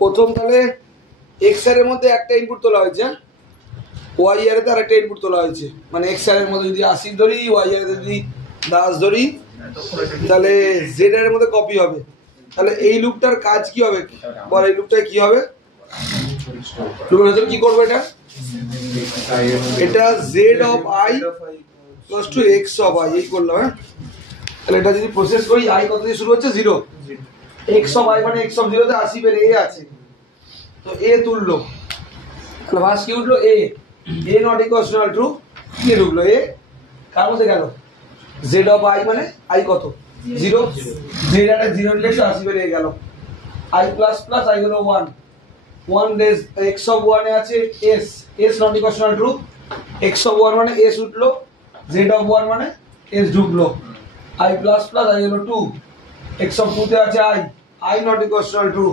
প্রথম তাহলে এক্স আর এর মধ্যে একটা ইনপুট তোলা হয়েছে, ওয়াই আর এতে আরেকটা ইনপুট তোলা হয়েছে, মানে এক্স আর এর মধ্যে যদি 80 ধরি, ওয়াই আর এতে যদি 10 ধরি, তাহলে জেড আর এর মধ্যে কপি হবে। তাহলে এই লুপটার কাজ কি হবে, বল এই লুপটা কি হবে? লুপের ভেতর কি করবো এটা? এটা z of i plus two x of i এই করলাম। হ্যাঁ, তাহলে এটা যদি প্রসেস করি, আই কত দিয়ে শুরু হচ্ছে? 0। এক্স অফ আই মানে এক্স অফ 0 তে 80 বের এ আছে, তো এ তুললো। তাহলে ফার্স্ট কি উঠলো? এ নট ইকুয়াল টু ট্রু। কি ঢুকলো? এ কার মধ্যে গেল? জেড অফ আই মানে আই কত? 0। জেড একটা 0 নিলে 80 বের এ গেল। আই প্লাস প্লাস আই হলো 1 রেজ এক্স অফ 1 এ আছে S not equal two true. X of 1 মানে এস উঠলো, জেড অফ 1 মানে এস ঢুকলো। আই প্লাস প্লাস আই হলো 2, এক্স অফ 2 তে আছে I not equal two true.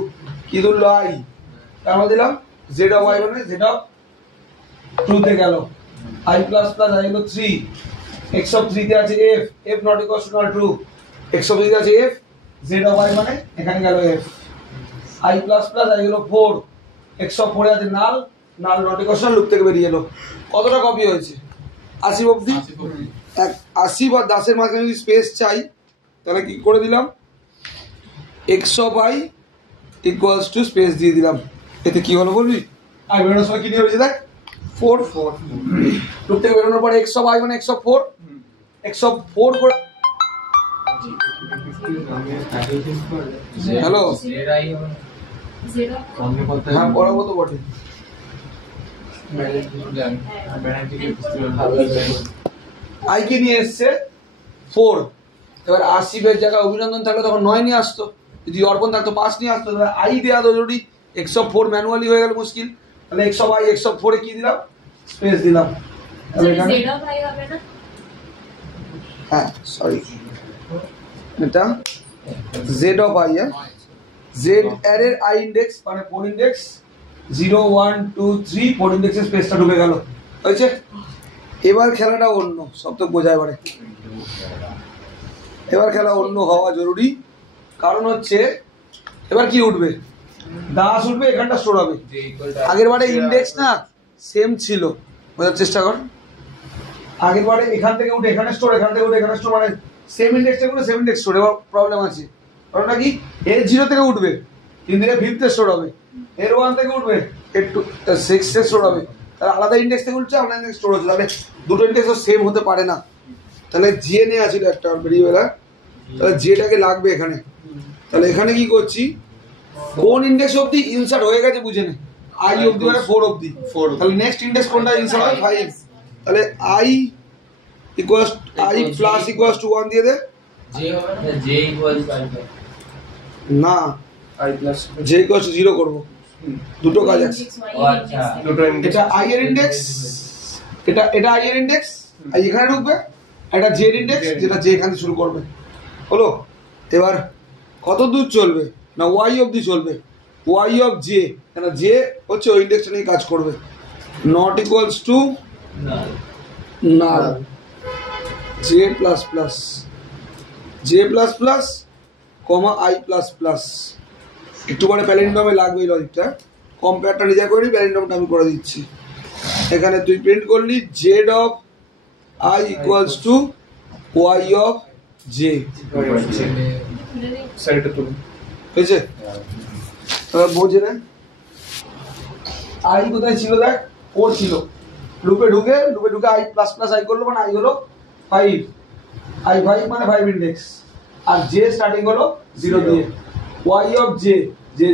কি তুললো? আই। তার মধ্যে দিলাম জেড অফ আই মানে জেড অফ 2 তে গেল। আই প্লাস প্লাস আই হলো 3, এক্স অফ 3 তে আছে F not equal two true. X of 3 তে আছে এফ, জেড অফ আই মানে এখানে গেল F. I plus plus I হলো 4, এক্স অফ 4 এ আছে নাল নট ইকুয়াল টু লুপ থেকে বেরিয়ে এলো। কতটা কপি হয়েছে? 80 অবধি। 80 বা 10 এর মাঝখানে যদি স্পেস চাই, তাহলে কি করে দিলাম? X of i equals to space দিয়ে দিলাম। এতে কি হলো বলবি? আর বেরোনোর সময় কি নিয়ে হয়েছে দেখ? 4 লুপ থেকে বেরোনোর পরে এক্স অফ আই মানে এক্স অফ 4, এক্স অফ 4 করে হ্যালো হ্যাঁ বরাবর তো বটে। আই কে নিয়ে এসছে 4, এবার আসিফের জায়গায় অভিনন্দন থাকলে তখন 9 নিয়ে আসতো, যদি অর্পণ থাকতো 5 নিয়ে আসতো। আই দেওয়া তো জরুরি, এক্স অফ 4 ম্যানুয়ালি হয়ে গেল মুশকিল। তাহলে x of I x of 4 এ কি দিলাম? স্পেস দিলাম। তাহলে এখানে জেড অফ আই হবে না? হ্যাঁ সরি, এটা জেড অফ আই। জেড অ্যারের আই ইন্ডেক্স মানে 4 ইন্ডেক্স 0 1 2 3 4 ইন্ডেক্সের স্পেসটা ঢুকে গেল। হয়েছে? এবার খেলাটা অন্য, সব তো বোঝায় পারে। এবার খেলা অন্য হওয়া জরুরি, কারণ হচ্ছে এবার কি উঠবে? 10 উঠবে, এখানটা স্টোর হবে। আগের বারে ইন্ডেক্স না সেম ছিল, বোঝার চেষ্টা কর। আগের বারে এখান থেকে উঠে এখানে স্টোর, এখান থেকে উঠে এখানে স্টোর, মানে সেম ইন্ডেক্স থেকে উঠে সেম ইন্ডেক্স স্টোর। এবার প্রবলেম আছে, কারণ কি এর 0 থেকে উঠবে কিন্তু এর 5 তে স্টোর হবে, এর 1 থেকে উঠবে এর 6 তে স্টোর হবে। তাহলে আলাদা ইন্ডেক্স থেকে উঠছে, আলাদা ইন্ডেক্স স্টোর হচ্ছে, তাহলে দুটো ইন্ডেক্স সেম হতে পারে না। তাহলে জে নেওয়া ছিল একটা ভেরিয়েবল, তাহলে জেটাকে লাগবে এখানে। তাহলে এখানে কি করছি? কোন ইন্ডেক্স অবধি ইনসার্ট হয়ে গেছে বুঝে নে। আই অবধি মানে 4 অবধি। তাহলে নেক্সট ইন্ডেক্স কোনটা ইনসার্ট হবে? 5। তাহলে I equals I plus equals to 1 দিয়ে দে। জে হবে না, জে ইকুয়ালস না, I plus J equals to 0 করব। দুটো কাজ আছে। আচ্ছা, দুটো ইন্ডেক্স, এটা আই এর ইন্ডেক্স, এটা আই এর ইন্ডেক্স, আই এখানে ঢুকবে। এটা জে এর ইন্ডেক্স, যেটা জে এখান থেকে শুরু করবে। হলো? এবার কত দূর চলবে? না ওয়াই অবধি চলবে। ওয়াই অফ জে, কেন জে হচ্ছে ওই ইন্ডেক্সটা নিয়ে কাজ করবে। Not equals to null J plus plus comma I plus plus. একটু পরে প্যালিন্ড্রমে লাগবে এই লজিকটা, কম্পেয়ারটা নিজে করে নি, প্যালিন্ড্রমটা আমি করে দিচ্ছি। এখানে তুই প্রিন্ট করলি z of i equals to y of j. হয়েছে? বোঝে না আই কোথায় ছিল? দেখ 4 ছিল, লুপে ঢুকে আই প্লাস প্লাস আই করলো, মানে আই হলো 5, আই 5 মানে 5 ইন্ডেক্স, আর জে স্টার্টিং হলো 0 দিয়ে। ওয়াই অফ জে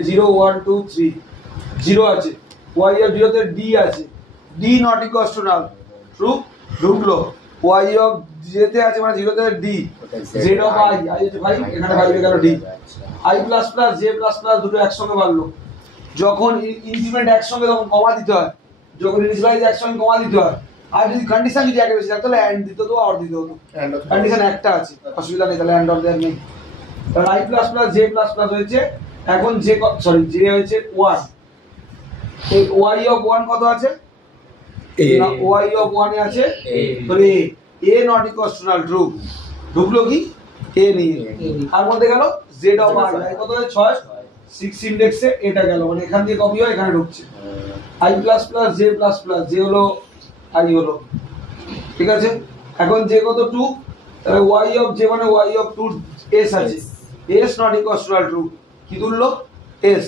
0 1 2 3 0 আছে, ওয়াই অফ 0 তে ডি আছে, D not equal to null true ঢুকলো। ওয়াই অফ জে তে আছে মানে 0 তে ডি, জেড অফ আই হচ্ছে 5, এখানে 5 এ গেল D. I plus plus J plus plus দুটো একসঙ্গে বাড়লো। যখন ইনক্রিমেন্ট একসঙ্গে তখন কমা দিতে হয়, যখন ইনিশিয়ালাইজ একসঙ্গে কমা দিতে হয়। আর যদি কন্ডিশন যদি একটা বেশি থাকতো তাহলে অ্যান্ড দিতে হতো, আর দিতে হতো। কন্ডিশন একটা আছে, অসুবিধা নেই, তাহলে অ্যান্ড অর দেয়ার নেই। তাহলে I plus plus J plus plus হয়েছে, এখন জে জে হয়েছে 1। এই ওয়াই অফ 1 কত আছে? না ওয়াই অফ 1 এ আছে তাহলে A not equal to null true. ঢুকলো কি? এ নিয়ে, আর মধ্যে গেল জেড অফ আই কত হয়? 6 6 ইন্ডেক্সে এটা গেল, মানে এখান দিয়ে কপি হয় এখানে ঢুকছে। i plus plus J plus plus, J হলো i হলো, ঠিক আছে। এখন যে কত 2, তাহলে y অফ জে মানে y অফ 2 s আছে, s not equal two true, কি তুললো s,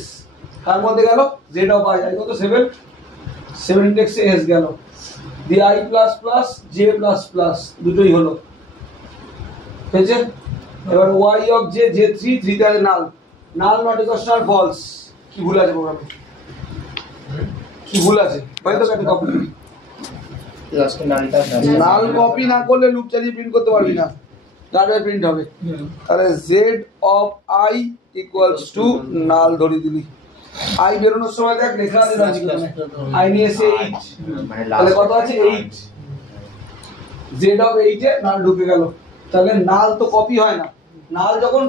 তার মধ্যে গেল z অফ i, i কত 7 ইন্ডেক্সে s গেল, দি i plus plus J plus plus দুটোই হলো, হয়েছে। এবার y অফ জে, জে 3 তে আছে নাল, নাল নট ইকুয়াল টু ফলস, কি ভুল আছে প্রোগ্রামে, কি ভুল আছে, হয়তো কাটে কপি, নাল কপি না করলে লুপ চালিয়ে প্রিন্ট করতে পারবি না, গার্ডওয়ার প্রিন্ট হবে। তাহলে z of i equals to নাল ধরে দিলি, i বেরোনোর সময় দেখ লেখা আছে i নিয়ে এসে 8, তাহলে কত আছে 8, z অফ 8 এ নাল ঢুকে গেল, তাহলে নাল তো কপি হয় না, নাল যখন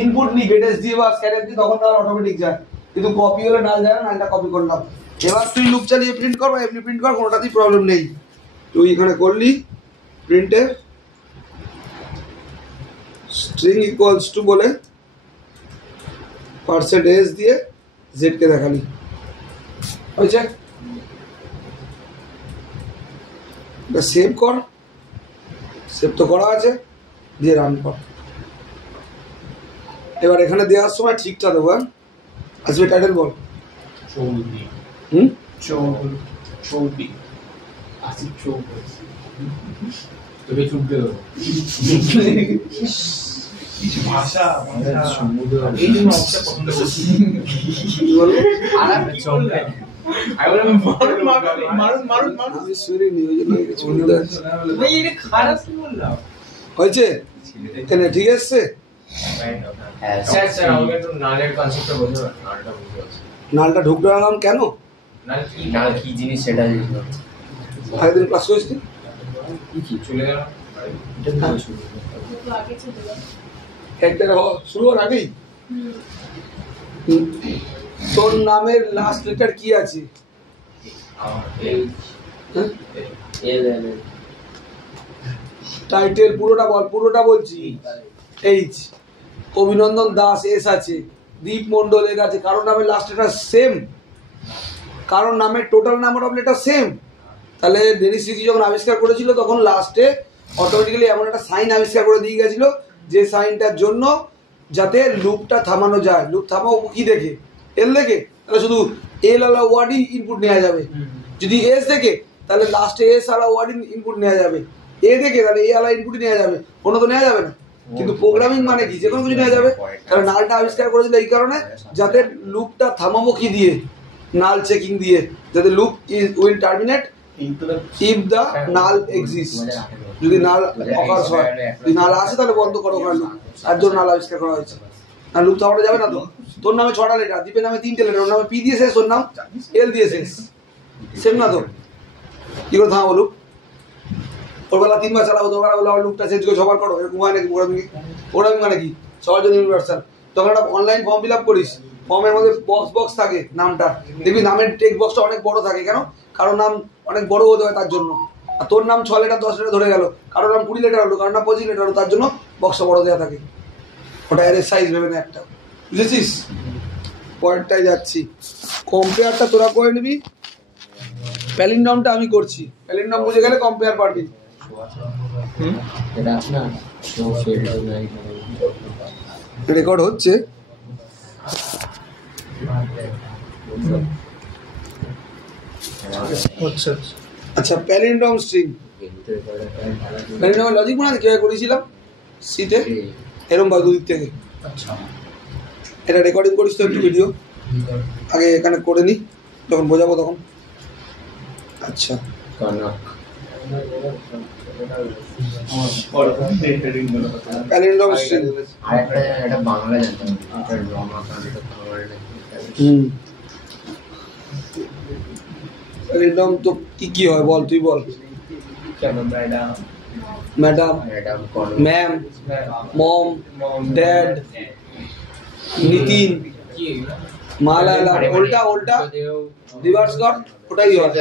ইনপুট নি গেটেস দিয়ে বা স্ক্যানার দিয়ে তখন নাল অটোমেটিক যায়, কিন্তু কপি হলে নাল যায় না, নালটা কপি করলাম। এবার তুই লুপ চালিয়ে প্রিন্ট কর বা এমনি প্রিন্ট কর, কোনোটাতেই প্রবলেম নেই। তুই এখানে করলি প্রিন্টে স্ট্রিং ইকুয়ালস টু বলে %s দিয়ে z কে দেখালি, হয়েছে। এটা সেভ কর, সেভ তো করা আছে, দিয়ে রান কর। এবার এখানে দেওয়ার সময় ঠিকঠাক দেবো, হ্যাঁ আসবে, টাইটেল বল, চৌপি আসি চৌপ তোকে চুপ দে কিছু ভাষা এই জন্য অবশ্যই পছন্দ করছি। আর আমি চৌপে আমি শুনিনি, ওই জন্য কিছু বলতে পারছি না। খারাপ কি বললাম হয়েছে এখানে ঠিক আছে। স্যার স্যার আমাকে একটু নালের কনসেপ্টটা বোঝাবেন, নালটা বুঝতে পারছি। নালটা ঢুকতে পারলাম কেন, নাল কি জিনিস সেটা জানি। আগের দিন ক্লাস করেছি, কি চলে গেল একটা শুরু হওয়ার আগেই তোর নামের লাস্ট লেটার কি আছে, টাইটেল পুরোটা বল, পুরোটা বলছি, এইচ, অভিনন্দন দাস এস আছে, দীপ মন্ডল এর আছে, কারোর নামের লাস্ট লেটার সেম, কারোর নামের total number of letter same. তাহলে ডেনিস রিকি যখন আবিষ্কার করেছিল তখন লাস্টে অটোমেটিক্যালি এমন একটা সাইন আবিষ্কার করে দিয়ে গেছিল, যে সাইনটার জন্য যাতে লুপটা থামানো যায়। লুপ থামাও কি দেখে, এল দেখে, তাহলে শুধু এল আলা ওয়ার্ডই ইনপুট নেওয়া যাবে, যদি এস দেখে তাহলে লাস্টে এস আলা ওয়ার্ড ইনপুট নেওয়া যাবে, এ দেখে তাহলে এ আলা ইনপুট নেওয়া যাবে, কোনো তো নেওয়া যাবে না। কিন্তু প্রোগ্রামিং মানে কি, যে কোনো কিছু নেওয়া যাবে। তাহলে নালটা আবিষ্কার করেছিল এই কারণে, যাতে লুপটা থামাবো কি দিয়ে, নাল চেকিং দিয়ে, যাতে loop will terminate if the null exist, যদি নাল অকার্স হয়, যদি নাল আসে তাহলে বন্ধ করো ওখানে লুপ, তার জন্য নাল আবিষ্কার করা হয়েছে। আর লুপ থামানো যাবে না তো। তোর নামে 6টা লেটার, দীপের নামে 3টে লেটার, ওর নামে পি দিয়ে শেষ, ওর নাম এল দিয়ে শেষ, সেম না তো, কি করে থামাবো লুপ? ওর বেলা 3 বার চালাবো, তোর বেলা বলে আমার লুপটা চেঞ্জ করে 6 বার করো, এরকম হয় নাকি? প্রোগ্রামিং মানে কি, সবার জন্য ইউনিভার্সাল। তখন একটা অনলাইন ফর্ম ফিল আপ করিস, ফর্মের মধ্যে বক্স থাকে নামটা, দেখবি নামের টেক্সট বক্সটা অনেক বড় থাকে, কেন? কারণ নাম অনেক বড় হতে হয় তার জন্য। আর তোর নাম 6 লেটার 10 লেটার ধরে গেল, কারোর নাম 20 লেটার হলো, কারোর নাম 25 লেটার হলো, তার জন্য বক্সটা বড় দেওয়া থাকে। ওটা এর সাইজ ভেবে না একটা, বুঝেছিস? পয়েন্টটাই যাচ্ছি, কম্পেয়ারটা তোরা করে নিবি, প্যালিন্ড্রমটা আমি করছি, প্যালিন্ড্রম বুঝে গেলে কম্পেয়ার পারবি। রেকর্ড হচ্ছে। আচ্ছা, প্যালিন্ড্রম স্ট্রিং, প্যালিন্ড্রমের লজিক মনে আছে কিভাবে করেছিলাম সিতে, এরম বা দুদিক থেকে। এটা রেকর্ডিং করিস তো একটু ভিডিও, আগে এখানে করে নি, যখন বোঝাবো তখন। আচ্ছা, প্যালিন্ড্রম স্ট্রিং, এটা বাংলা জানতাম, এটা রমাকান্ত প্যালিন্ড্রম তো কি কি হয় বল, তুই বল। ম্যাডাম, ম্যাম, মম, ড্যাড, নিতিন, মালালা, ওল্টা ওল্টা রিভার্স কর, ওটাই হয়।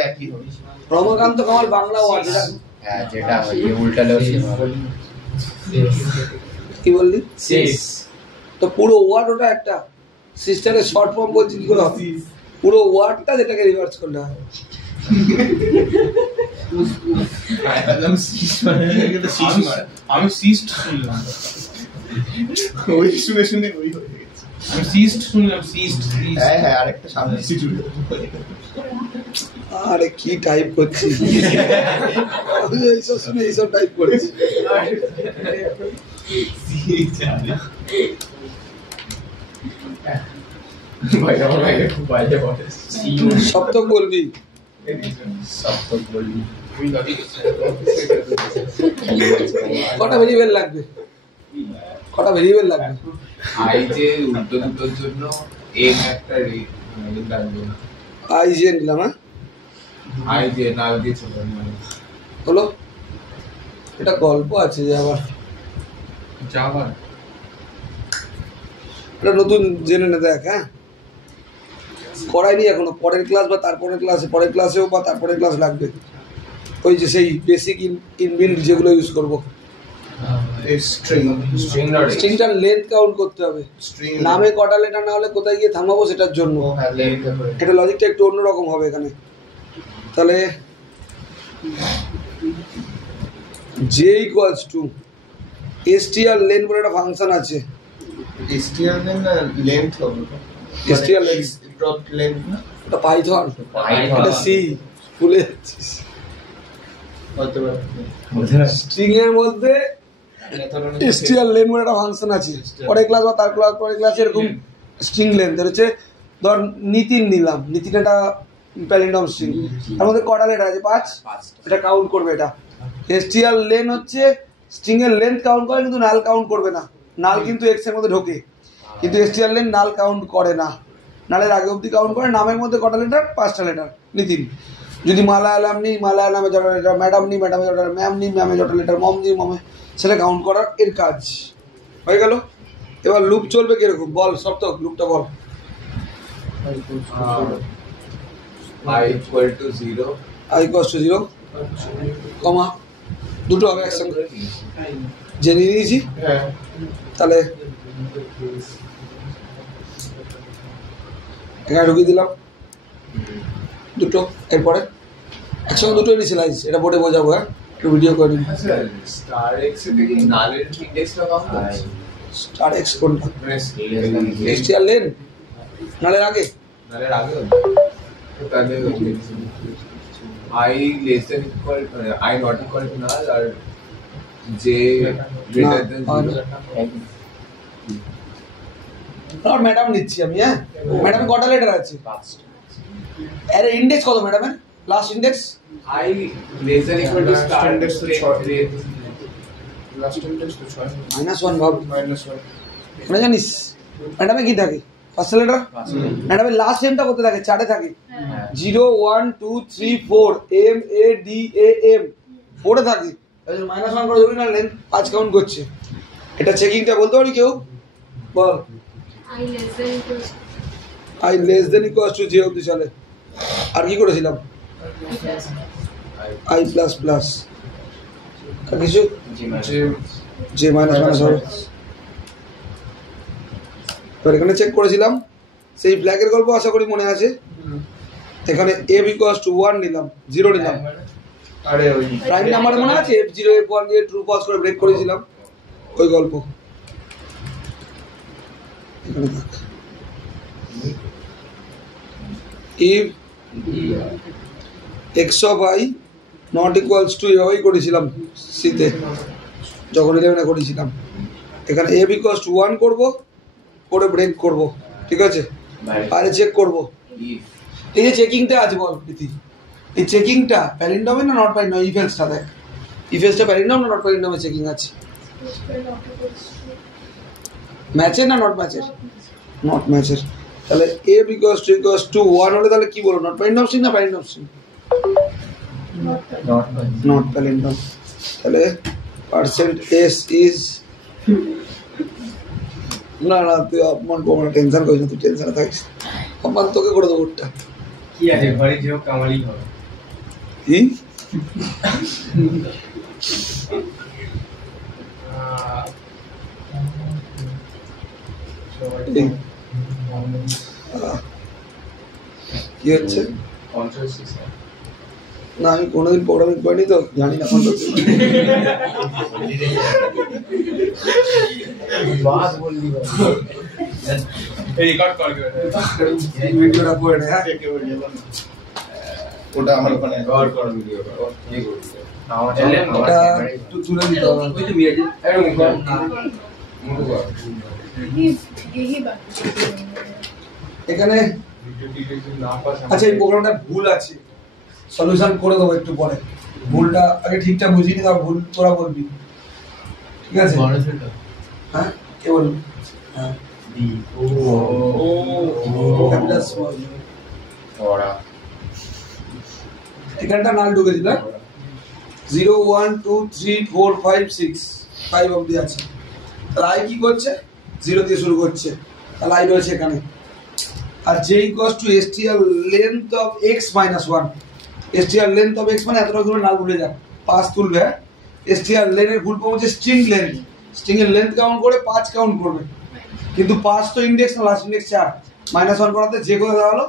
রমাকান্ত কামাল বাংলা ওয়ার্ড, যেটা উল্টালেও কি বললি? শেষ, তো পুরো ওয়ার্ড ওটা একটা সিস্টারের শর্ট ফর্ম বলছি কি করে হবে? পুরো ওয়ার্ডটা যেটাকে রিভার্স করলে হয়। আমি সিস্ট শুনলাম, ওই শুনে শুনে ওই হয়ে গেছে। আমি সিস্ট শুনলাম, সিস্ট। হ্যাঁ হ্যাঁ, আরেকটা সামনে সিস্ট। আরে কি টাইপ করছি, আমি এইসব শুনে এইসব টাইপ করছি। সপ্তক বলবি, কটা ভেরিয়েবল লাগবে, কটা ভেরিয়েবল লাগবে? আই যে উল্টো দুটোর জন্য এম একটা লাগবে। আই জে নিলাম, হ্যাঁ আই যে নাল দিয়ে ছোট হলো। এটা গল্প আছে যে আবার জাভা এটা নতুন জেনে নে দেখ। হ্যাঁ, করাইনি এখনো, পরের ক্লাস বা তারপরের ক্লাসে, পরের ক্লাসেও বা তারপরের ক্লাস লাগবে। ওই যে সেই বেসিক ইনবিল্ড যেগুলো ইউজ করবো। স্ট্রিংটার লেন্থ কাউন্ট করতে হবে, নামে কটা লেটার না হলে কোথায় গিয়ে থামাবো সেটার জন্য। এটা লজিকটা একটু অন্যরকম হবে এখানে। তাহলে J equals to str lane বলে একটা ফাংশন আছে। str লেন্থ হবে, str লেন্থ ডট লেন্থ না, এটা পাইথন, এটা সি ভুলে যাচ্ছিস। হতে পারে স্ট্রিং এর মধ্যে str লেন বলে একটা ফাংশন আছে। পরের ক্লাস বা তার ক্লাস পরের ক্লাসে এরকম স্ট্রিং লেন্থ হচ্ছে, ধর নিতিন নিলাম, নিতিন একটা প্যালিন্ড্রোম স্ট্রিং, তার মধ্যে কটা লেটার আছে? 5, এটা কাউন্ট করবে। এটা str লেন হচ্ছে স্ট্রিং এর লেন্থ কাউন্ট করে, কিন্তু নাল কাউন্ট করবে না। নাল কিন্তু এক্স এর মধ্যে ঢোকে, কিন্তু str লেন নাল কাউন্ট করে না, নালের আগে অবধি কাউন্ট করে। নামের মধ্যে কটা লেটার? 5টা লেটার। নিতিন। যদি মালায়ালাম নিই, মালায়ালামে যটা লেটার, ম্যাডাম নিই, ম্যাডামে যটা, ম্যাম নিই, ম্যামে যটা লেটার, মম নিই, মমে, সেটা কাউন্ট করার এর কাজ হয়ে গেল। এবার লুপ চলবে কিরকম বল, সপ্তক লুপটা বল। I equal to 0 i equals to 0 কমা দুটো হবে একসঙ্গে, জেনে নিয়েছি। হ্যাঁ তাহলে এখানে ঢুকিয়ে দিলাম দুটো, এরপরে একসঙ্গে দুটো ইনিশিয়ালাইজ, এটা বোর্ডে বোঝাবো। হ্যাঁ, একটু ভিডিও করে নিন। স্টার এক্স এ থেকে নালের ইন্ডেক্সটা কাউন্ট করছে, স্টার এক্স কোনটা? মানে str লেন নালের আগে। নালের আগে তাহলে i less than equal, i not equal to null আর জে গ্রেটার দেন আর ম্যাডাম নিচ্ছি আমি। হ্যাঁ, ম্যাডাম কটা লেটার আছে? 5টা। আরে ইন্ডেক্স কত ম্যাডামের? Last index I less than equal to star index তো 6, লাস্ট ইন্ডেক্স তো 6 -1 ভাব, -1 মানে জানিস ম্যাডামে কি থাকে? First letter. ম্যাডামের লাস্ট নেমটা কত থাকে? 4 এ থাকে। 0 1 2 3 4 M A D A M 4 এ থাকে। -1 করে ধরি না, লেন্থ 5 কাউন্ট করছে। এটা চেকিংটা বলতে পারি কেউ? বল। I less than equals to j অবধি চলে। আর কি করেছিলাম? I plus plus আর কিছু j মাইনাস মাইনাস হবে। এবার এখানে চেক করেছিলাম সেই ফ্ল্যাগের গল্প, আশা করি মনে আছে। এখানে f equals to 1 নিলাম, 0 নিলাম। আরে ওই প্রাইম নাম্বার মনে আছে? f0 f1 দিয়ে ট্রু ফলস করে ব্রেক করেছিলাম, ওই গল্প। এখানে থাক। if x of I not equals to এভাবেই করেছিলাম সিতে, যখন 11 এ করেছিলাম। এখানে f equals to 1 করব, করে ব্রেক করব, ঠিক আছে? আরে চেক করব এই যে চেকিংটা আছে। বল প্রীতি, এই চেকিংটা প্যালিন্ড্রোমে না নট প্যালিন্ড্রোমে? ইফ এলসটা দেখ, ইফ এলসটা প্যালিন্ড্রোম না নট প্যালিন্ড্রোমে চেকিং আছে? ম্যাচের না নট ম্যাচের? নট ম্যাচের। তাহলে f equals to 1 হলে তাহলে কি বলবো? নট প্যালিন্ড্রোম স্ট্রিং না প্যালিন্ড্রোম স্ট্রিং? Not palindrome. তাহলে %s is না না, তুই অপমান করবো না, টেনশন করিস না, তুই টেনশনে থাকিস। অপমান তোকে করে দেবো। ওটা কি আছে ঘরে যে কামালি হবে কি? কি হচ্ছে না, আমি কোনোদিন প্রোগ্রামিং করিনি তো জানি না কোন ভিডিওটা করে নেয়। ওটা আমার ওখানে ওটা একটু তুলে দিতে হবে। এখানে আচ্ছা এই প্রোগ্রামটা ভুল আছে, সলিউশন করে দেবো একটু পরে। ভুলটা আগে ঠিকঠাক বুঝিয়ে তারপর ভুল তোরা বলবি, ঠিক আছে? হ্যাঁ কে বলবি? হ্যাঁ ক্যাপিটাল স্মল এখানটা নাল ঢুকেছি না, 0 1 2 3 4 5 6 5 অবধি আছে। তাহলে আই কি করছে? 0 দিয়ে শুরু করছে, তাহলে আই রয়েছে এখানে। আর j equals to str length of x minus 1। str length of x মানে এতটা দূরে নাল ভুলে যা, পাঁচ তুলবে। str লেনের ফুল ফর্ম হচ্ছে স্ট্রিং লেন্থ। স্ট্রিং এর লেন্থ কাউন্ট করে 5 কাউন্ট করবে, কিন্তু 5 তো ইন্ডেক্স না, লাস্ট ইন্ডেক্স 4 মাইনাস 1 করাতে j কোথায় দেওয়া হলো?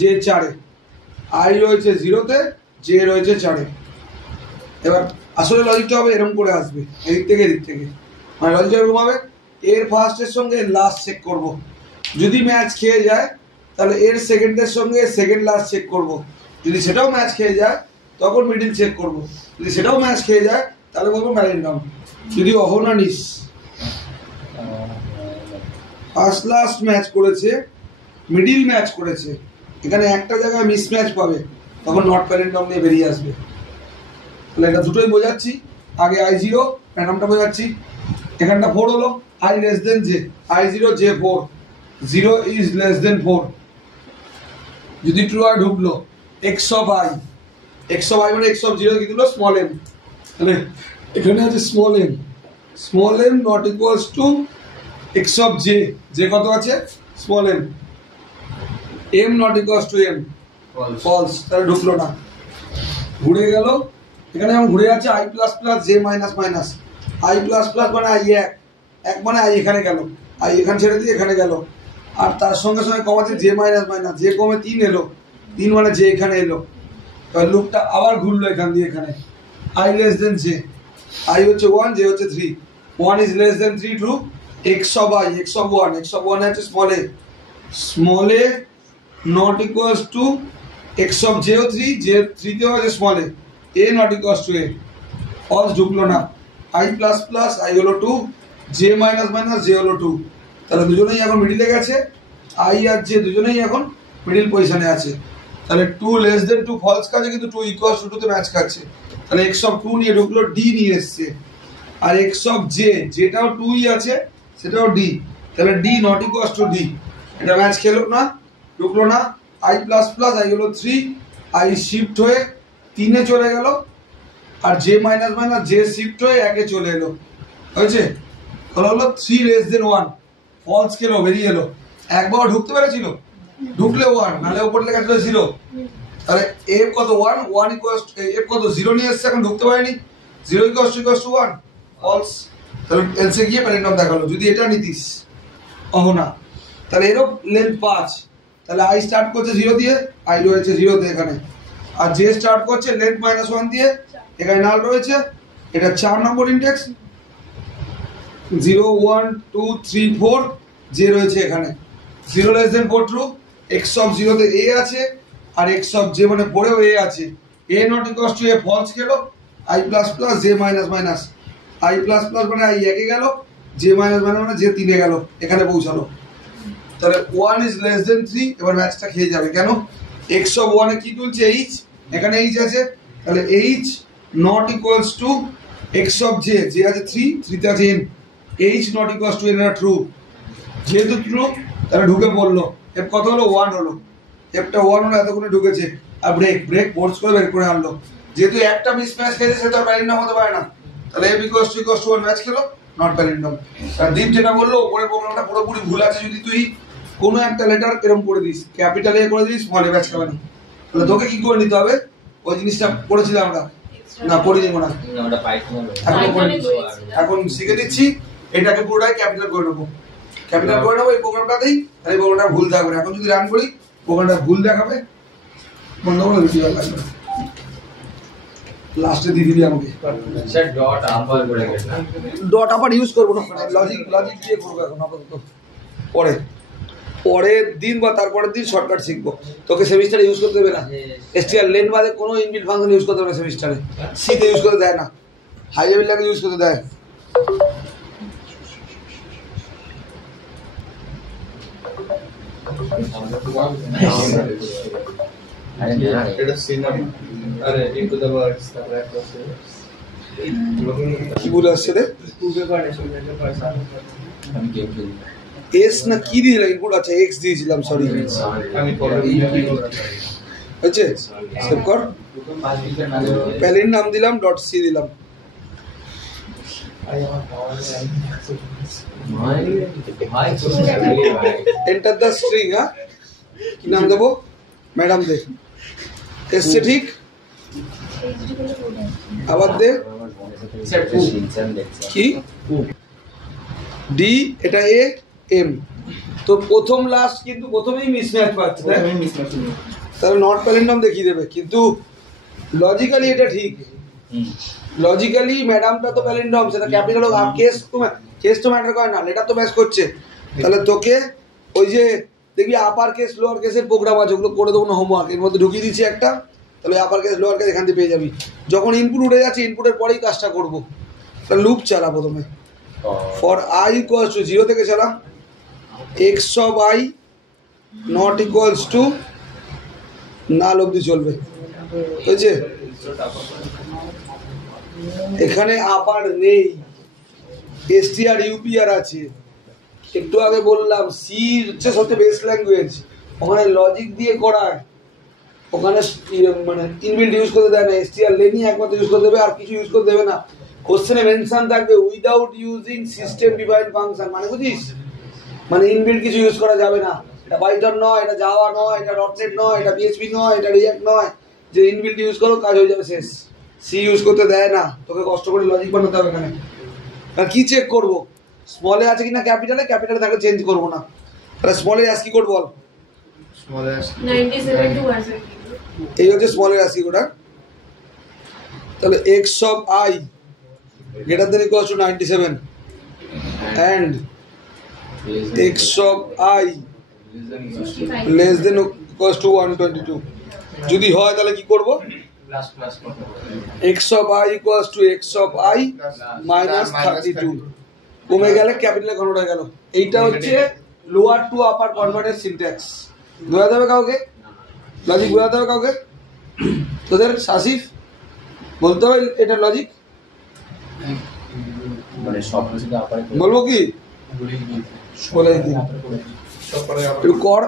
j 4 এ, i রয়েছে 0 তে, j রয়েছে 4 এ। এবার আসলে লজিকটা হবে এরকম করে আসবে, এদিক থেকে এদিক থেকে। মানে লজিকটা এরকম হবে, এর ফার্স্টের সঙ্গে লাস্ট চেক করব, যদি ম্যাচ খেয়ে যায় তাহলে এর সেকেন্ডের সঙ্গে সেকেন্ড লাস্ট চেক করব, যদি সেটাও ম্যাচ খেয়ে যায় তখন মিডিল চেক করব, যদি সেটাও ম্যাচ খেয়ে যায় তাহলে বলবো ম্যারেন্ডাম। যদি অহনানিস ফার্স্ট লাস্ট ম্যাচ করেছে, মিডিল ম্যাচ করেছে, এখানে একটা জায়গায় মিস ম্যাচ পাবে, তখন নট প্যারেন্ডাম নিয়ে বেরিয়ে আসবে। তাহলে এটা দুটোই বোঝাচ্ছি, আগে i0 প্যারামটা বোঝাচ্ছি। এখানটা 4 হলো, i less than j, i0 j 4, 0 is less than 4। যদি ট্রু আর ঢুকলো x of i, x of i মানে x অফ 0 কি দিল? Small m। তাহলে এখানে আছে small m not equals to x of j, j কত আছে? Small m not equals to m, false. তাহলে ঢুকলো না, ঘুরে গেল। এখানে যেমন ঘুরে যাচ্ছে i plus plus j minus minus, i plus plus মানে i 1 মানে i এখানে গেল, i এখানে ছেড়ে দিয়ে এখানে গেল, আর তার সঙ্গে সঙ্গে কমাচ্ছে j মাইনাস মাইনাস, j কমে 3 এলো, 3 মানে j এখানে এলো। এবার লুপটা আবার ঘুরলো এখান দিয়ে এখানে, i less than j, i হচ্ছে 1, j হচ্ছে 3, 1 is less than 3 true, x of i, x of 1 হচ্ছে small a not equals to x of j ও 3, j 3 তেও আছে small a not equals to a, false ঢুকলো না। i plus plus i হলো 2, j minus minus j হলো 2। তাহলে দুজনেই এখন মিডিলে গেছে, i আর j দুজনেই এখন মিডিল পজিশনে আছে। তাহলে 2 লেস দেন 2 ফলস খাচ্ছে, কিন্তু 2 ইকুয়ালস টু 2 তে ম্যাচ খাচ্ছে। তাহলে x অফ 2 নিয়ে ঢুকলো, d নিয়ে এসছে, আর x অফ j যেটাও 2ই আছে সেটাও d, তাহলে d not equals two d। এটা ম্যাচ খেলো না, ঢুকলো না। i প্লাস প্লাস i হলো 3, i শিফট হয়ে 3 এ চলে গেল, আর j minus minus j shift হয়ে 1 এ চলে এলো, হয়েছে? তাহলে হলো 3 লেস দেন 1, ফলস খেলো, বেরিয়ে এলো। একবার ঢুকতে পেরেছিল, ঢুকলে 1, নাহলে উপর লেখা ছিল 0। তাহলে f কত? 1 ইকুয়ালস f কত? 0 নিয়ে এসছে, এখন ঢুকতে পারেনি, 0 ইকুয়ালস টু 1, ফলস। তাহলে এলসে গিয়ে প্যারেন্ডাম দেখালো। যদি এটা নিতিস অহনা, তাহলে এরও লেন্থ 5, তাহলে i স্টার্ট করছে 0 দিয়ে, i রয়েছে 0 তে এখানে, আর j স্টার্ট করছে লেন্থ মাইনাস 1 দিয়ে, এখানে নাল রয়েছে, এটা 4 নম্বর ইন্ডেক্স, 0 1 2 3 4, j রয়েছে এখানে, 0 less than 4 true, x of 0 তে a আছে, আর x অফ j মানে পরেও a আছে, a not equals to a, false খেলো। i plus plus j minus minus, i plus plus মানে i 1 এ গেল, j মাইনাস মানে j 3 এ গেল, এখানে পৌঁছালো। তাহলে 1 ইজ লেস দেন 3, এবার ম্যাচটা খেয়ে যাবে। কেন? x অফ 1 এ কি তুলছে? h, এখানে h আছে, তাহলে h not equals to x of j, j আছে 3 তে আছে n, h not equals two n, এটা ট্রু। যেহেতু ট্রু তাহলে ঢুকে পড়লো, f কত হলো? 1 হলো, fটা 1 হলো, এতক্ষণে ঢুকেছে। আর ব্রেক ফোর্স করে বের করে আনলো, যেহেতু একটা মিস ম্যাচ খেয়েছে সে তো প্যারেন্ডাম হতে পারে না, তাহলে f ইকুয়ালস টু 1 ম্যাচ খেলো, নট প্যারেন্ডাম। আর দীপ যেটা বললো, উপরের প্রোগ্রামটা পুরোপুরি ভুল আছে। যদি তুই কোনো একটা লেটার এরকম করে দিস, ক্যাপিটাল এ করে দিস, স্মল এ ম্যাচ খাবে না, তাহলে তোকে কি করে নিতে হবে? ওই জিনিসটা পড়েছিলাম আমরা, না পড়িনি মনে হয়, এখন শিখে দিচ্ছি। এটাকে পুরোটাই ক্যাপিটাল করে নেবো, ক্যাপিটাল করে নেবো এই প্রোগ্রামটাতেই, তাহলে এই প্রোগ্রামটা ভুল থাকবে না। এখন যদি রান করি প্রোগ্রামটা ভুল দেখাবে, বন্ধ করে দিতে লাগবে, লাস্টে দিয়ে দিবি আমাকে। স্যার ডট আপার করে গেছে, ডট আবার ইউজ করবো না, লজিক দিয়ে করবো এখন আপাতত। পরের দিন বা তারপরের দিন শর্টকাট শিখবো। তোকে সেমিস্টারে ইউজ করতে দেবে না, এসটিআর লেন বাদে কোনো ইনবিল্ট ফাংশন ইউজ করতে হবে না সেমিস্টারে, সিতে ইউজ করতে দেয় না, হাই লেভেল ল্যাঙ্গুয়েজ ইউজ করতে দেয়। এটা সিনার আরে ইনটু দ্য ওয়ার্ডস তারপরে একটা আছে কি বলে আসছে রে, আমি গেম খেলি এস না কি দিয়েছিলাম ইনপুট, আচ্ছা এক্স দিয়েছিলাম, সরি আমি পরে হচ্ছে সেভ কর, প্যালের নাম দিলাম, ডট সি দিলাম, এন্টার দ্য স্ট্রিং। হ্যাঁ কি নাম দেবো, ম্যাডাম দে, এসছে ঠিক, আবার দে কি ডি, এটা এ এম, তো প্রথম লাস্ট কিন্তু প্রথমেই মিসম্যাচ পাচ্ছে, তাহলে নট প্যালেন্ডাম দেখিয়ে দেবে, কিন্তু লজিক্যালি এটা ঠিক, লজিক্যালি ম্যাডামটা তো প্যালেন্ডাম, সেটা ক্যাপিটাল হোক, কেস তো ম্যাটার করে না, লেটার তো ম্যাচ করছে। তাহলে তোকে ওই যে দেখবি আপার কেস লোয়ার কেসের প্রোগ্রাম আছে, ওগুলো করে দেবো না হোমওয়ার্ক, এর মধ্যে ঢুকিয়ে দিচ্ছি একটা, তাহলে আপার কেস লোয়ার কেস এখান থেকে পেয়ে যাবি। যখন ইনপুট উঠে যাচ্ছে ইনপুটের পরেই কাজটা করবো, তাহলে লুপ চালা প্রথমে, ফর আই ইকুয়ালস টু 0 থেকে চালা, x of I not equals to নাল অবধি চলবে, হয়েছে। এখানে আপার নেই, এসটিআর ইউপিআর আছে, একটু আগে বললাম সি হচ্ছে সবচেয়ে বেস্ট ল্যাঙ্গুয়েজ, ওখানে লজিক দিয়ে করায়, ওখানে মানে ইনবিল্ট ইউজ করতে দেয় না, এসটিআর লেনই একমাত্র ইউজ করতে দেবে, আর কিছু ইউজ করতে দেবে না। কোশ্চেনে মেনশন থাকবে without using system defined function, মানে বুঝিস, মানে ইনবিল্ট কিছু ইউজ করা যাবে না, এটা পাইথন নয়, এটা জাভা নয়, এটা ডটনেট নয়, এটা পিএইচপি নয়, এটা রিঅ্যাক্ট নয়, যে ইনবিল্ট ইউজ করো কাজ হয়ে যাবে শেষ। সি ইউজ করতে দেয় না, তোকে কষ্ট করে লজিক বানাতে হবে এখানে। আর কি চেক করবো, স্মলে আছে কিনা ক্যাপিটালে, ক্যাপিটালে থাকলে চেঞ্জ করবো না, তাহলে স্মলের অ্যাসকি কোড বল, 97 to 150, এই হচ্ছে স্মলের অ্যাসকি কোড। তাহলে x of I greater than equals to 97 and x of I less then equals to 122, যদি হয় তাহলে কি করবো, x of i equals two x of I minus 32, কমে গেলে ক্যাপিটালে কনভার্ট হয়ে গেল। এইটা হচ্ছে লোয়ার টু আপার কনভার্টের সিনট্যাক্স। বোঝাতে হবে কাউকে, লজিক বোঝাতে হবে কাউকে, তোদের সাসিফ বলতে হবে এটা লজিক, মানে সব কিছু আপারে বলবো কি বলে দিই, একটু কর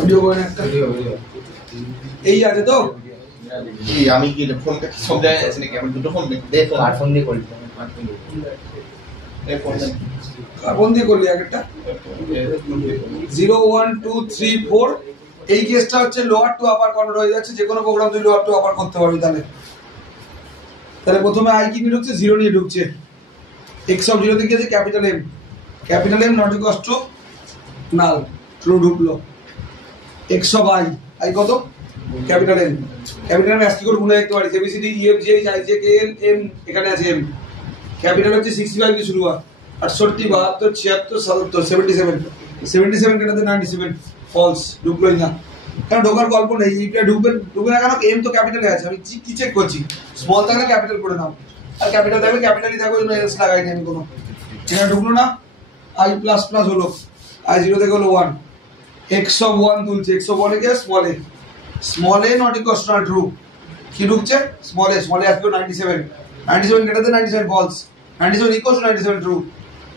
ভিডিও করে নে একটা, এই আছে তো, এই আমি কি ফোনটা সব জায়গায় আছে নাকি, আমার দুটো ফোন দেখো, আর ফোন দিয়ে করি, এই ফোনটা কার্বন দিয়ে করলি একটা 0 1 2 3 4, এই কেসটা হচ্ছে লোয়ার টু আপার কনভার্ট হয়ে যাচ্ছে, যে কোনো প্রোগ্রাম তুই লোয়ার টু আপার করতে পারবি। তাহলে প্রথমে আই কি নিয়ে ঢুকছে, 0 নিয়ে ঢুকছে, এক্স অফ 0 থেকে আছে capital M not equals to null, true ঢুকলো, এক্স অফ আই কত, ক্যাপিটাল এম অ্যাসকি কোড গুনে দেখতে পারিস, A B C D E F G H I J K L M, এখানে আছে এম, ক্যাপিটাল হচ্ছে 65 দিয়ে শুরু হয়, 68 72 76 77 77 কেটাতে 97, ফলস, ঢুকলোই না, কারণ ঢোকার গল্প নেই, এইটা ঢুকবে না কেন, এম তো ক্যাপিটালে আছে, আমি কি চেক করছি, স্মল থাকলে ক্যাপিটাল করে নাও, আর ক্যাপিটাল থাকলে ক্যাপিটালই থাকবে, ওই জন্য এলস লাগাইনি আমি কোনো, এটা ঢুকলো না, আই প্লাস প্লাস হলো, আই 0 থেকে হলো 1, এক্স অফ 1 তুলছে, এক্স অফ 1 এ গিয়ে small a not equals to true, কি ঢুকছে স্মল এ আজকে 97 greater than 97 false, 97 equals to 97 true,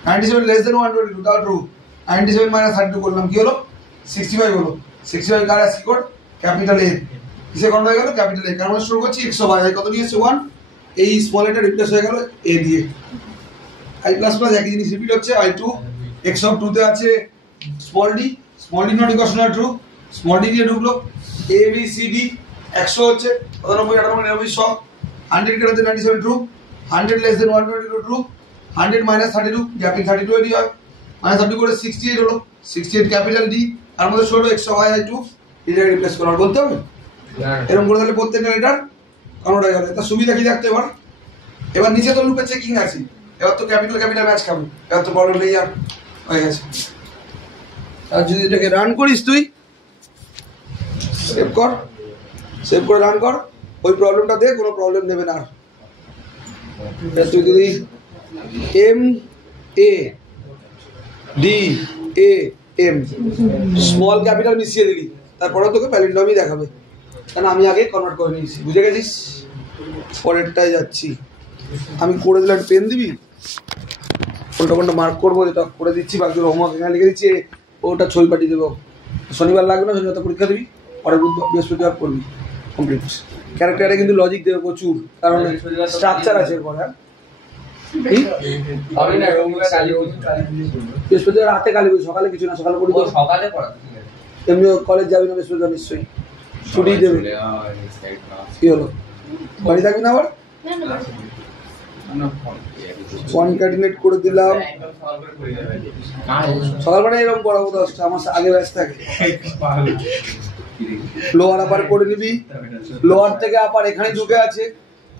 97 less than 122 তাও ট্রু, 97 মাইনাস 32 করলাম কি হলো 65 হলো, 65 কার অ্যাসকি কোড ক্যাপিটাল এ, কিসে কনভার্ট হয়ে গেল ক্যাপিটাল এ, কারণ আমরা শুরু করছি এক্স অফ আই, কত নিয়েছে 1, এই স্মল এটা রিপ্লেস হয়ে গেল এ দিয়ে, আই প্লাস প্লাস একই জিনিস রিপিট হচ্ছে, আই 2 এক্স অফ 2 তে আছে small D not equals to true, small D দিয়ে ঢুকলো, এ বি সি ডি 100 হচ্ছে 99 98 99 সব, 100 greater than 97 true, 100 less than 122 true, 100 minus 32 gapping 32 এরই হয়, মাইনাস আপনি করে 68 হলো 68 ক্যাপিটাল ডি আর মধ্যে ছোট এক্স ওয়াই আই টু এটাকে রিপ্লেস করার বলতে হবে এরকম করে তাহলে প্রত্যেকটা লেটার কনভার্ট হয়ে গেল তার সুবিধা কি দেখতে এবার নিচে তো লুপে চেকিং আছে এবার তো ক্যাপিটাল ক্যাপিটাল ম্যাচ খাবে এবার তো প্রবলেম নেই আর হয়ে গেছে আর যদি এটাকে রান করিস তুই সেভ করে রান কর ওই প্রবলেমটা দে কোনো প্রবলেম নেবে না আর তুই যদি M A D A M small capital মিশিয়ে দিলি তারপরে তোকে প্যালিন্ড্রমই দেখাবে কারণ আমি আগে কনভার্ট করে নিয়েছি বুঝে গেছিস পরেরটায় যাচ্ছি আমি করে দিলাম পেন দিবি কোনটা মার্ক করবো যেটা করে দিচ্ছি বাকিগুলো হোমওয়ার্ক এখানে লিখে দিচ্ছি ওটা ছবি পাঠিয়ে দেবো শনিবার লাগবে না শনিবার পরীক্ষা দিবি পরে বৃহস্পতিবার করবি কমপ্লিট ক্যারেক্টারে কিন্তু লজিক দেবে প্রচুর কারণ স্ট্রাকচার আছে এরপর হ্যাঁ বৃহস্পতিবার রাতে কালী পুজো সকালে কিছু না সকালে পড়ি সকালে এমনি কলেজ যাবি না বৃহস্পতিবার নিশ্চয়ই ছুটি দেবে কি হলো বাড়ি থাকবি না আবার কনক্যাটিনেট করে দিলাম সকাল মানে এরকম পড়াবো 10টা আমার আগে ব্যাচ থাকে লোয়ার আপার করে নিবি লোয়ার থেকে আপার এখানে ঢুকে আছে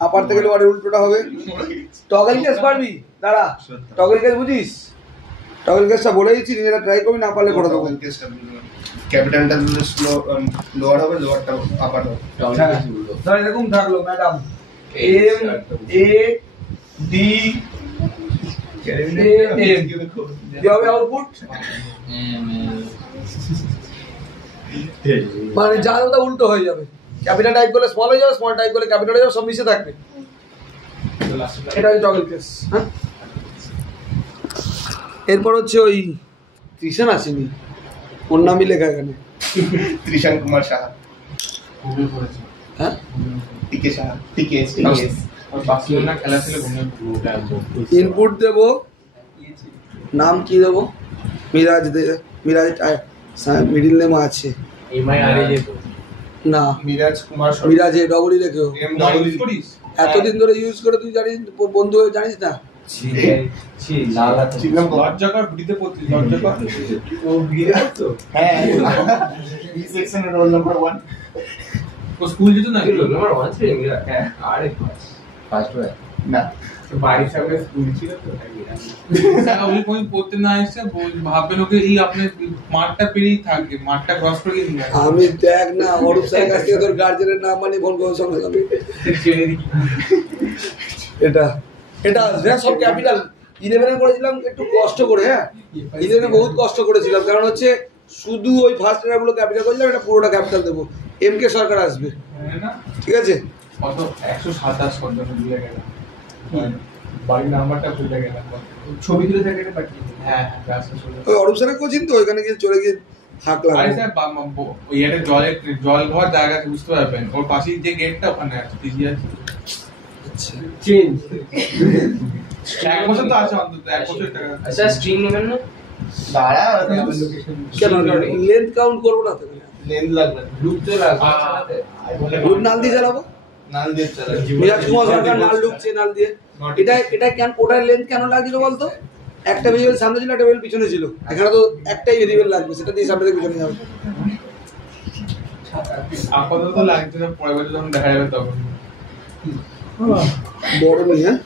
আপার থেকে লোয়ারের উল্টোটা হবে টগল কেস পারবি দাঁড়া টগল কেস বুঝিস টগল কেসটা বলে দিচ্ছি নিজেরা ট্রাই করবি না পারলে করে দেবো ক্যাপিটালটা স্লো লোয়ার হবে লোয়ারটা আপার হবে ধর এরকম থাকলো ম্যাডাম এম এ ডি হবে আউটপুট মানে যা ওটা উল্টো হয়ে যাবে ক্যাপিটাল টাইপ করলে স্মল হয়ে যাবে স্মল টাইপ করলে ক্যাপিটাল হয়ে যাবে সব মিশে থাকবে এটা হচ্ছে টগল কেস হ্যাঁ এরপর হচ্ছে ওই ত্রিশান আসেনি ওর নামই লেখা এখানে ত্রিশান কুমার সাহা হ্যাঁ টিকে সাহা টিকে ইনপুট দেব নাম কি দেব মিরাজ মিরাজ মিডিল নেম আছে না মিরাজ কুমার মিরাজে ডবলই রেখেও করিস এতদিন ধরে ইউজ করে তুই জানিস বন্ধু হয়ে জানিস না লজ্জাকর ভিডিওতে পড়তে লজ্জাকর ও ভিডিও তো হ্যাঁ বি সেকশনের রোল নাম্বার 1 ও স্কুল যেত না রোল নাম্বার 1 ছিল মিরা হ্যাঁ আরে ফার্স্ট হয় না তো বাড়ির সামনে স্কুল ছিল তো ওই কোন পড়তে না এসে ভাববে লোকে এই আপনি মাঠটা পেরিয়ে থাকবে মাঠটা ক্রস করে গিয়ে আমি দেখ না অরূপ স্যারের কাছ থেকে তোর গার্জেনের নাম মানে ফোন করে সঙ্গে সঙ্গে এটা এটা সব ক্যাপিটাল 11 করেছিলাম একটু কষ্ট করে হ্যাঁ 11 বহুত কষ্ট করেছিলাম কারণ হচ্ছে শুধু ওই ফার্স্ট লেটারগুলো ক্যাপিটাল করেছিলাম এটা পুরোটা ক্যাপিটাল দেবো এম কে সরকার আসবে ঠিক আছে কত 127 পর্যন্ত দিয়ে গেল বাড়ির নাম্বারটা ভুলে গেলাম ছবি তুলে থেকে পাঠিয়ে হ্যাঁ ওই অরূপ স্যারের কোচিং তো ওইখানে গিয়ে চলে গিয়ে থাকলাম আরে স্যার ওই একটা জল ভর জায়গা আছে বুঝতে পারবেন ওর পাশেই যে গেটটা ওখানে আছে পিজি আছে চেঞ্জ এক বছর তো আছে অন্তত এক বছর টাকা আচ্ছা স্ট্রিং নেবেন না দাঁড়া কেন লেন্থ কাউন্ট করবো না তো লেন্থ লাগবে লুপ তো লাগবে লুপ নাল দিয়ে চালাবো নাল দিয়ে চালাবে মিরাজ কুমার সরকার নাল ঢুকছে নাল দিয়ে এটা কেন ওটার লেন্থ কেন লাগছিল বলতো একটা ভেরিয়েবল সামনে ছিল একটা ভেরিয়েবল পিছনে ছিল এখানে তো একটাই ভেরিয়েবল লাগবে সেটা দিয়ে সামনে থেকে পিছনে যাবে আপাতত লাগছে না পরের বছর যখন দেখা যাবে তখন বড় নেই হ্যাঁ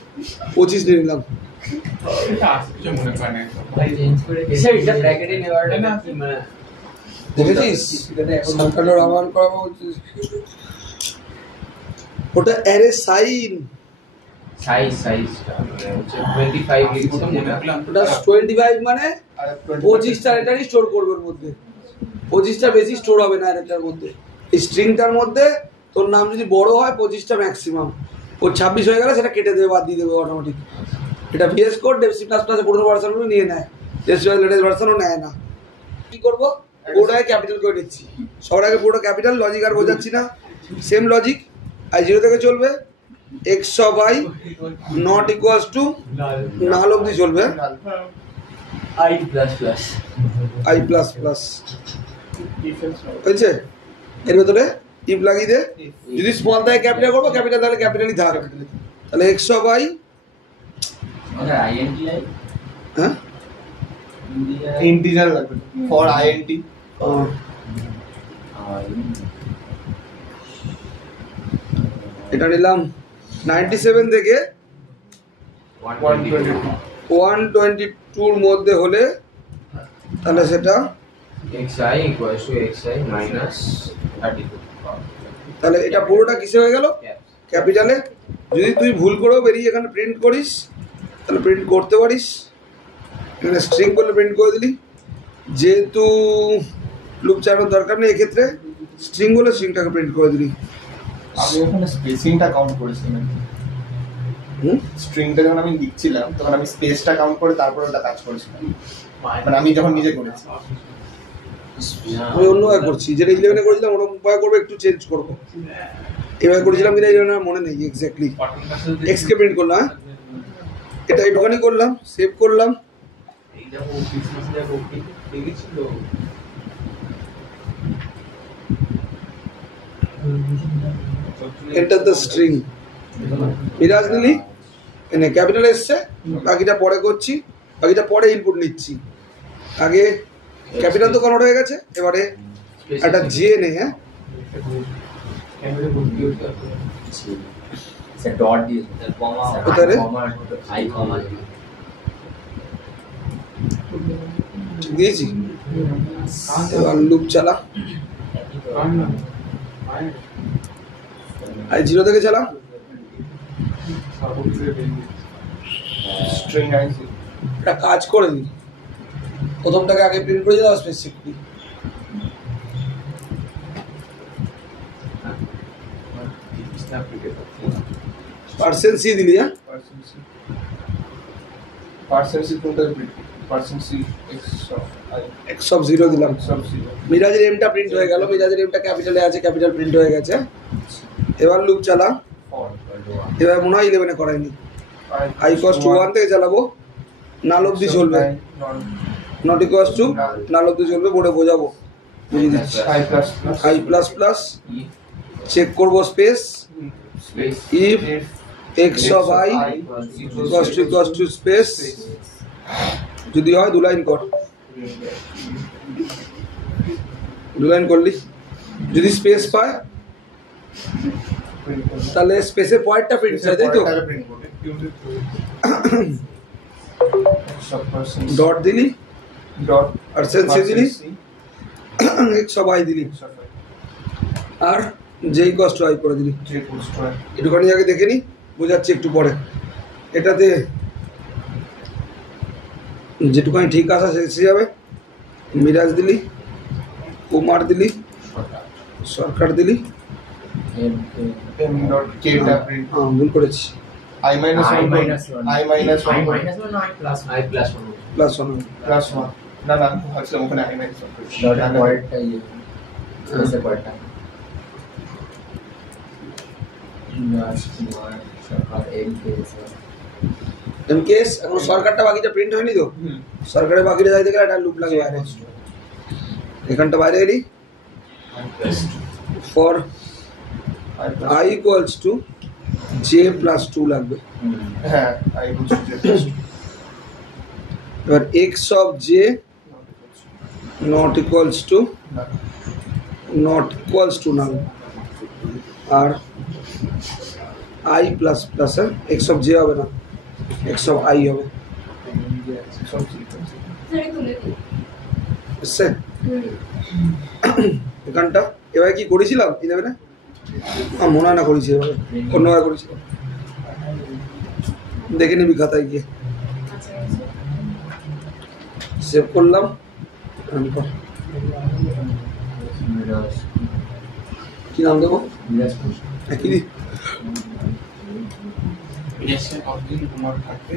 25 নিয়ে নিলাম এটা আসছে মনে পায় না ভাই চেঞ্জ করে এসে এটা ব্র্যাকেটে নেওয়াটা না মানে দেখেছিস সরকারের আহ্বান করা উচিত ওটা অ্যারে সাইন সাইজটা মানে হচ্ছে 25 লিখছে মনে ওটা 25 মানে 25টা লেটারই স্টোর করবে ওর মধ্যে 25টা বেশি স্টোর হবে না এটার মধ্যে এই স্ট্রিংটার মধ্যে তোর নাম যদি বড় হয় 25টা ম্যাক্সিমাম ও 26 হয়ে গেলে সেটা কেটে দেবে বাদ দিয়ে দেবে অটোমেটিক এটা ভিএস কোড সি প্লাস প্লাসে পুরো ভার্সনগুলো নিয়ে নেয় এসকিউএল লেটেস্ট ভার্সনও নেয় না কি করব পুরোটাকে ক্যাপিটাল করে নিচ্ছি সবার আগে পুরোটা ক্যাপিটাল লজিক আর বোঝাচ্ছি না সেম লজিক আই 0 থেকে চলবে x of i not equals to নাল অবধি চলবে i plus plus i plus plus হয়েছে এর ভেতরে ইফ লাগিয়ে দে যদি স্মল থাকে ক্যাপিটাল করবো ক্যাপিটাল তাহলে ক্যাপিটালই থাক তাহলে x of i ওটা আইএনটি হ্যাঁ ইন্টিজার লাগবে ফর আইএনটি। এটা নিলাম 97 থেকে 122 মধ্যে হলে তাহলে সেটা xi equals to xi minus 32 তাহলে এটা পুরোটা কিসে হয়ে গেল? ক্যাপিটালে। যদি তুই ভুল করেও বেরিয়ে এখানে প্রিন্ট করিস তাহলে প্রিন্ট করতে পারিস, এখানে স্ট্রিং করলে প্রিন্ট করে দিলি। যেহেতু লুপ চালানোর দরকার নেই এক্ষেত্রে, স্ট্রিং বলে স্ট্রিংটাকে প্রিন্ট করে দিলি। আমি ওখানে স্পেসিংটা কাউন্ট করেছিলাম, স্ট্রিংটা যখন আমি লিখছিলাম তখন আমি স্পেসটা কাউন্ট করে তারপর ওটা কাজ করেছিলাম, মানে আমি যখন নিজে করেছি। আমি অন্যভাবে করছি, যেটা 11-এ করেছিলাম ওরকম উপায় করবো, একটু চেঞ্জ করবো। এভাবে করেছিলাম কিনা 11 আমার মনে নেই এক্স্যাক্টলি। এক্সকে প্রিন্ট করলাম, এটা একটুখানি করলাম, সেভ করলাম। Enter the string. মিরাজ নিলি, এনে ক্যাপিটাল এসছে, বাকিটা পরে করছি, বাকিটা পরে ইনপুট নিচ্ছি। আগে ক্যাপিটাল তো কনভার্ট হয়ে গেছে, এবারে একটা জে নে। হ্যাঁ ডট দিয়ে কমা কোথায় রে? আই কমা দিয়েছি। এবার লুপ চালা, আর 0 থেকে চালা। স্ট্রিং আইসি একটা কাজ করে দিই, প্রথমটাকে আগে প্রিন্ট করে দিলাম স্পেসিফিকলি। পার্সেন্ট সি দিলি। হ্যাঁ পার্সেন্ট সি কোনটা print percent c x of 0 দিলাম। সব সি মিরাজের এমটা প্রিন্ট হয়ে গেল, মিরাজের এমটা ক্যাপিটালে আছে, ক্যাপিটাল প্রিন্ট হয়ে গেছে। এবার লুপ চালা। এবার মনে হয় 11-এ করাইনি। আই কস্ট 1 থেকে চালাবো, নাল অব্দি চলবে, নট ইকুয়ালস টু নাল অব্দি চলবে, বোর্ডে বোঝাবো, বুঝিয়ে দিচ্ছি। I plus plus i plus plus check করবো space, space if x of i equals to space, যদি হয় 2 লাইন কর, 2 লাইন করলি। যদি স্পেস পায় তাহলে স্পেসের পয়েন্টটা প্রিন্ট চাই, তাই তো? প্রিন্ট করবে সব পার্সেন্ট ডট দিলি, ডট পার্সেন্ট সি দিলি, এক্স অফ আই দিলি, আর জে ইকুয়ালস টু আই করে দিলি। যে পোস্ট হয় একটুখানি আগে দেখে নি, বোঝাচ্ছি একটু পরে। এটাতে যেটুখানি ঠিক আসা সে যাবে। মিরাজ দিলি, কুমার দিলি, সরকার দিলি। এম ডট কে টা প্রিন্ট হ্যাঁ ভুল করেছি, I minus I 1 minus 1 I minus 1 I minus 1 no I plus 1 plus 1। plus 1 না না ভাবছিলাম ওখানে I minus 1 ডট পয়েন্টটা ইয়ে স্পেসের পয়েন্টটা কুমার সরকার এম এমকেএস এখন সরকারটা বাকিটা প্রিন্ট হয়নি তো, সরকারের বাকিটা যাইতে গেলে একটা লুপ লাগে বাইরে। এখানটা বাইরে এলি, for I equals two J plus 2 লাগবে। হ্যাঁ I equals to j plus 2 এবার x of j not equals to null, আর i plus plus x of j হবে না, এক্স অফ আই হবে। বুঝছে এখানটা? এবার কি করেছিলাম 11-এ? মনে হয় না করেছি, এবারে অন্যভাবে করেছিলাম, দেখে নিবি খাতায় গিয়ে। সেভ করলাম, রান কর। কি নাম দেবো? একই দি। কতদিন তোমার থাকবে